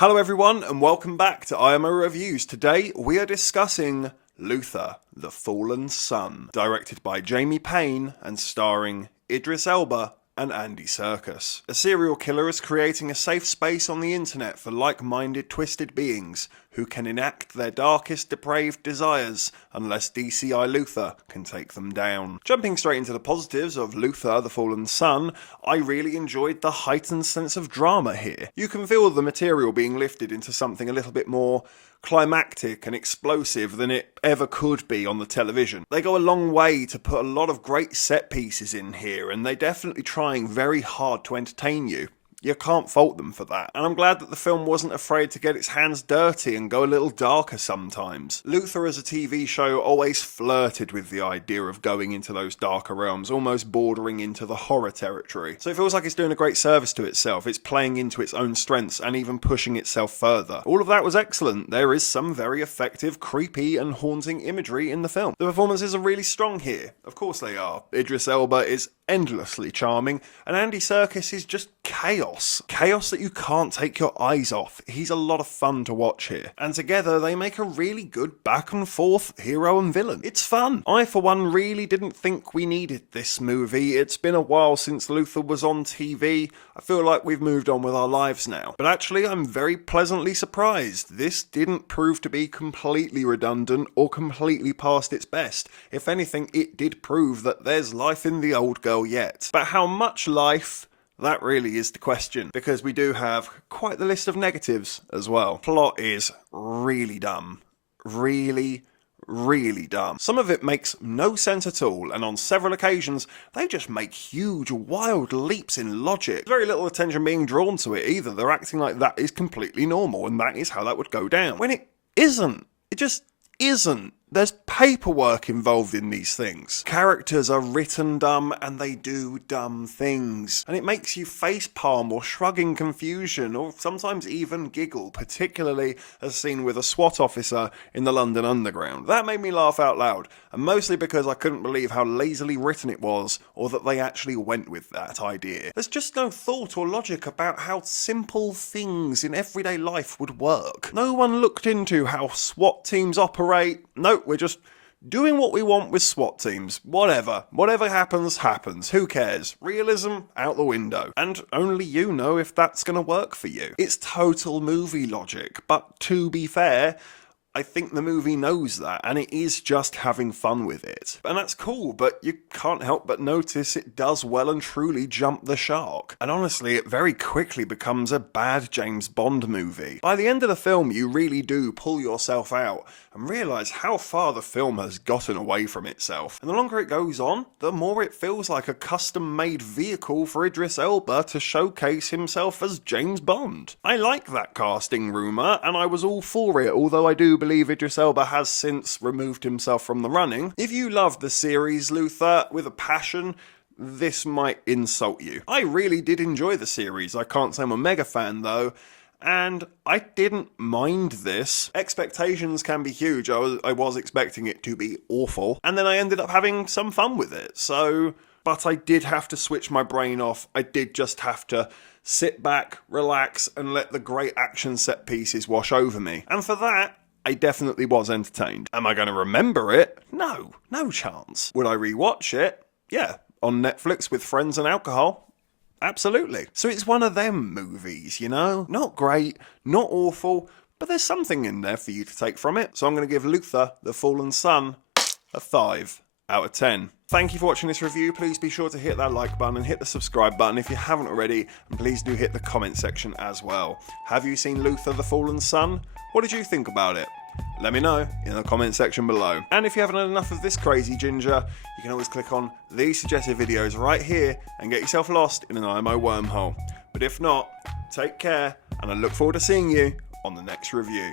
Hello everyone and welcome back to IMO Reviews. Today we are discussing Luther, the Fallen Son, directed by Jamie Payne and starring Idris Elba and Andy Serkis. A serial killer is creating a safe space on the internet for like-minded twisted beings who can enact their darkest depraved desires unless DCI Luther can take them down. Jumping straight into the positives of Luther, the Fallen Son, I really enjoyed the heightened sense of drama here. You can feel the material being lifted into something a little bit more climactic and explosive than it ever could be on the television. They go a long way to put a lot of great set pieces in here, and they're definitely trying very hard to entertain you. You can't fault them for that, and I'm glad that the film wasn't afraid to get its hands dirty and go a little darker sometimes. Luther as a TV show always flirted with the idea of going into those darker realms, almost bordering into the horror territory. So it feels like it's doing a great service to itself. It's playing into its own strengths and even pushing itself further. All of that was excellent. There is some very effective, creepy and haunting imagery in the film. The performances are really strong here. Of course they are. Idris Elba is endlessly charming, and Andy Serkis is just chaos. Chaos that you can't take your eyes off. He's a lot of fun to watch here. And together they make a really good back and forth hero and villain. It's fun. I for one really didn't think we needed this movie. It's been a while since Luther was on TV. I feel like we've moved on with our lives now. But actually I'm very pleasantly surprised. This didn't prove to be completely redundant or completely past its best. If anything, it did prove that there's life in the old girl yet. But how much life? That really is the question, because we do have quite the list of negatives as well. Plot is really dumb. Really dumb. Some of it makes no sense at all, and on several occasions they just make huge wild leaps in logic. Very little attention being drawn to it either. They're acting like that is completely normal and that is how that would go down, when it isn't. It just isn't. There's paperwork involved in these things. Characters are written dumb and they do dumb things. And it makes you facepalm or shrug in confusion or sometimes even giggle, particularly as seen with a SWAT officer in the London Underground. That made me laugh out loud, and mostly because I couldn't believe how lazily written it was, or that they actually went with that idea. There's just no thought or logic about how simple things in everyday life would work. No one looked into how SWAT teams operate. Nope, we're just doing what we want with SWAT teams. Whatever happens, happens. Who cares? Realism out the window. And only you know if that's gonna work for you. It's total movie logic, but to be fair, I think the movie knows that, and it is just having fun with it. And that's cool, but you can't help but notice it does well and truly jump the shark. And honestly, it very quickly becomes a bad James Bond movie. By the end of the film, you really do pull yourself out and realise how far the film has gotten away from itself. And the longer it goes on, the more it feels like a custom-made vehicle for Idris Elba to showcase himself as James Bond. I like that casting rumour, and I was all for it, although I do believe Idris Elba has since removed himself from the running. If you love the series Luther with a passion, this might insult you. I really did enjoy the series. I can't say I'm a mega fan though, and I didn't mind this. Expectations can be huge. I was expecting it to be awful, and then I ended up having some fun with it. But I did have to switch my brain off. I did just have to sit back, relax, and let the great action set pieces wash over me. And for that, I definitely was entertained. Am I going to remember it? No chance. Would I rewatch it? Yeah, on Netflix with friends and alcohol. Absolutely. So it's one of them movies, you know? Not great, not awful, but there's something in there for you to take from it. So I'm going to give Luther, the Fallen Son, a 5 out of 10. Thank you for watching this review. Please be sure to hit that like button and hit the subscribe button if you haven't already, and please do hit the comment section as well. Have you seen Luther, the Fallen Son? What did you think about it? Let me know in the comment section below. And if you haven't had enough of this crazy ginger, you can always click on these suggested videos right here and get yourself lost in an IMO wormhole. But if not, take care, and I look forward to seeing you on the next review.